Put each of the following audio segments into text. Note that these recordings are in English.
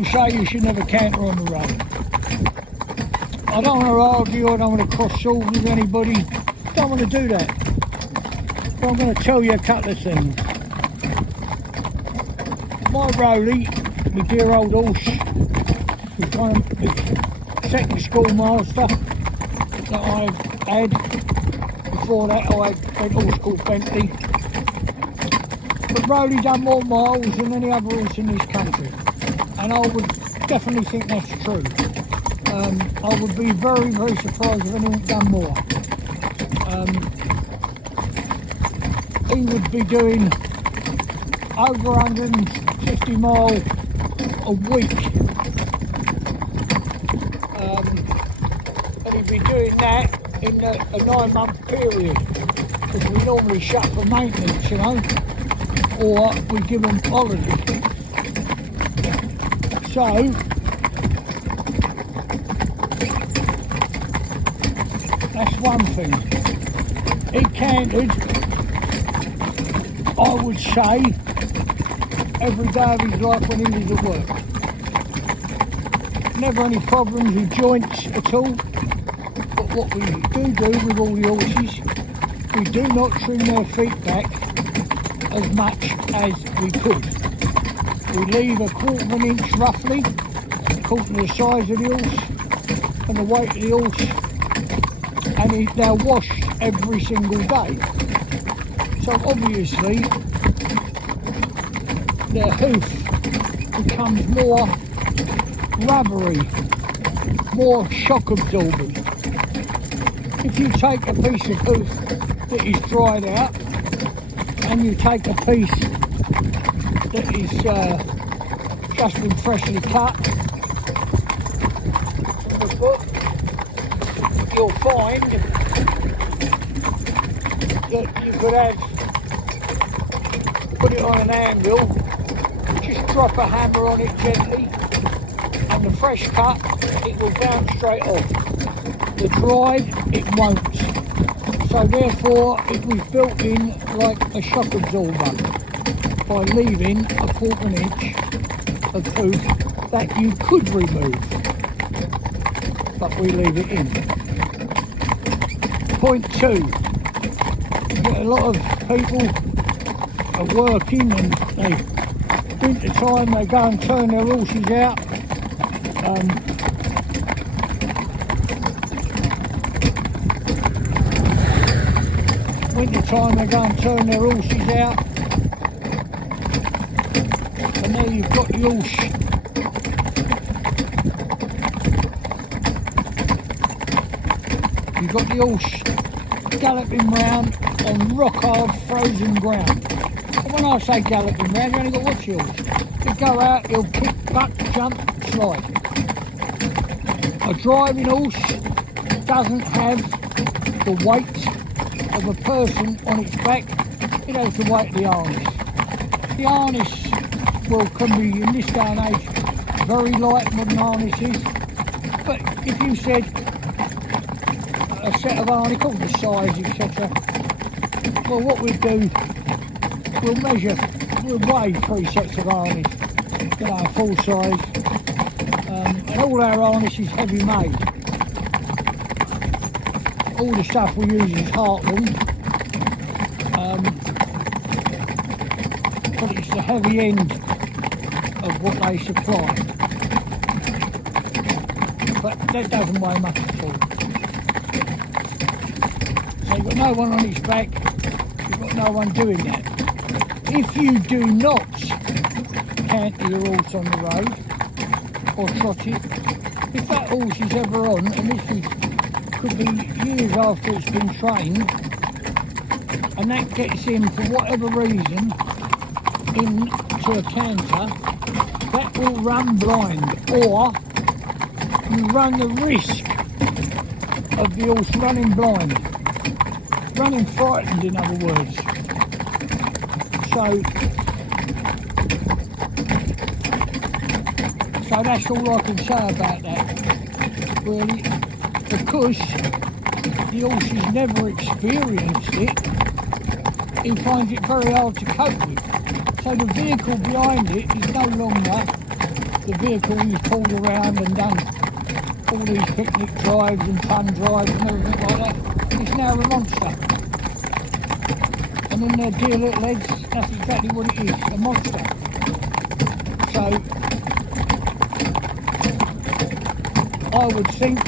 people say you should never canter on the road. I don't want to argue, I don't want to cross swords with anybody, don't want to do that. But I'm going to tell you a couple of things. My Rolly, my dear old horse, the second schoolmaster that I've had. Before that I had a horse called Bentley. But Rolly done more miles than any other horse in this country. And I would definitely think that's true. I would be very, very surprised if anyone done more. He would be doing over 150 miles a week. And he'd be doing that in a 9-month period, because we normally shut for maintenance, you know, or we give them holiday. So, that's one thing. He cantered, I would say, every day of his life when he was at work. Never any problems with joints at all. But what we do with all the horses, we do not trim their feet back as much as we could. We leave a quarter of an inch roughly, according to the size of the horse and the weight of the horse, and they're washed every single day. So obviously their hoof becomes more rubbery, more shock absorbing. If you take a piece of hoof that is dried out and you take a piece that is just been freshly cut from the foot, you'll find that you could have put it on an anvil, just drop a hammer on it gently, and the fresh cut, it will bounce straight off. The dried, it won't. So therefore, it was built in like a shock absorber by leaving a quarter of an inch of hoof that you could remove, but we leave it in. Point 2, you get a lot of people are working and winter time they go and turn their horses out. Winter time they go and turn their horses out, and there you've got the horse galloping round on rock hard frozen ground. And when I say galloping round, you only got to watch your horse. He'll go out, he'll kick, buck, jump, slide. A driving horse doesn't have the weight of a person on its back, it has the weight of the harness. The harness can be, in this day and age, very light, modern harnesses, but if you said a set of harness, called the size, etc., well, what we'll do, we'll weigh 3 sets of harness, you know, full size, and all our harness is heavy made. All the stuff we use is Heartland, but it's the heavy end of what they supply. But that doesn't weigh much at all. So you've got no one on his back, you've got no one doing that. If you do not canter your horse on the road, or trot it, if that horse is ever on, and this could be years after it's been trained, and that gets him for whatever reason into a canter, that will run blind, or you run the risk of the horse running blind, running frightened, in other words. So that's all I can say about that, really, because the horse has never experienced it. He finds it very hard to cope with. So the vehicle behind it is no longer the vehicle he's pulled around and done all these picnic drives and fun drives and everything like that, it's now a monster. And in their dear little heads, that's exactly what it is, a monster. So, I would think,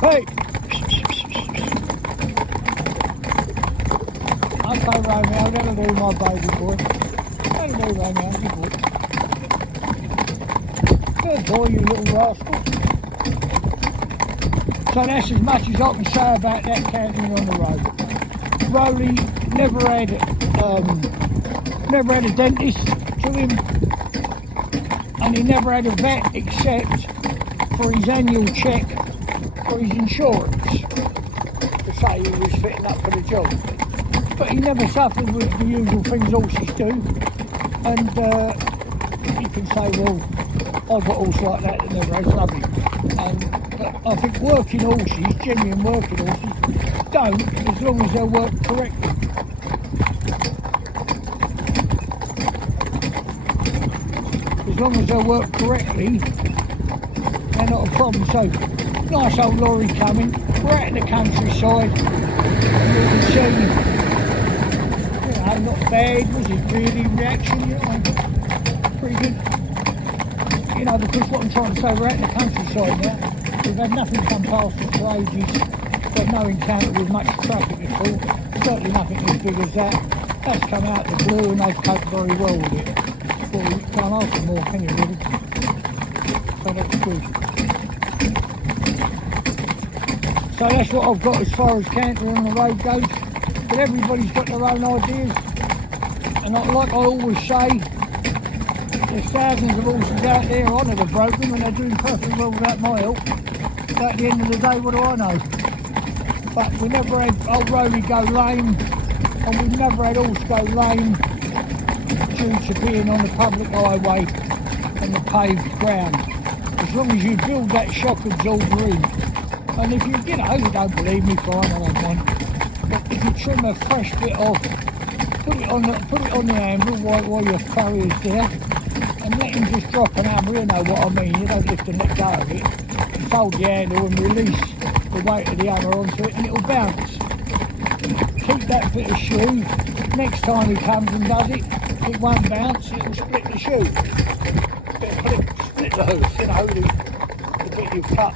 hey! Okay, Romeo, that'll do, my baby boy. That'll do, Romeo, good boy. Good boy, you little rascal. So that's as much as I can say about that cantering on the road. Rowley never had a dentist to him, and he never had a vet except for his annual check for his insurance to say he was fitting up for the job. But he never suffered with the usual things horses do, and you can say, well, I've got a horse like that never has nothing. But I think working horses, genuine working horses, don't, as long as they're worked correctly. As long as they're worked correctly, they're not a problem. So, nice old lorry coming, we're out in the countryside, and you can see, not bad, was it really, reaction, pretty good. Because what I'm trying to say, we're out in the countryside now, we've had nothing come past us for ages, got no encounter with much traffic at all, certainly nothing as big as that. That's come out the blue and they've coped very well with it. Well, you can't ask for more, can you really? So that's good. So that's what I've got as far as cantering on the road goes. But everybody's got their own ideas, and like I always say, there's thousands of horses out there on that are broken and they're doing perfectly well without my help. But at the end of the day, what do I know? But we never had old Rowley go lame, and we've never had horse go lame due to being on the public highway and the paved ground. As long as you build that shock absorber in, and if you don't believe me, fine, I don't mind. But if you trim a fresh bit off, put it on the handle while your curry is there, and let him just drop an hammer, you know what I mean, you don't lift and let go of it. You fold the handle and release the weight of the hammer onto it and it'll bounce. Keep that bit of shoe, next time he comes and does it, it won't bounce, it'll split the shoe. Split the hoof, the bit you've cut.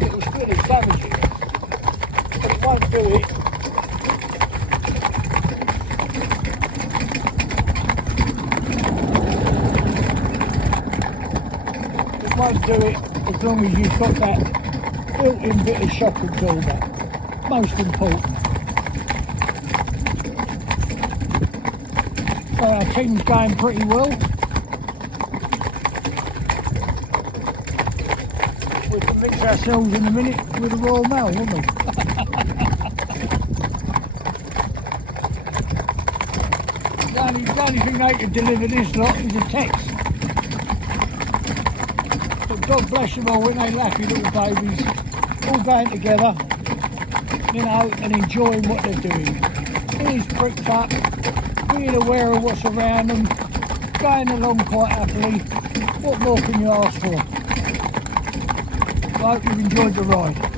It'll split it, damage it. But it won't do it. Won't do it as long as you've got that built-in bit of shock absorber. Most important. So our team's going pretty well. We can mix ourselves in a minute with a Royal Mail, won't we? The only thing they can deliver this lot is a text. God bless them all, when they lappy little babies, all going together, and enjoying what they're doing. Ears pricked up, being aware of what's around them, going along quite happily. What more can you ask for? I hope you've enjoyed the ride.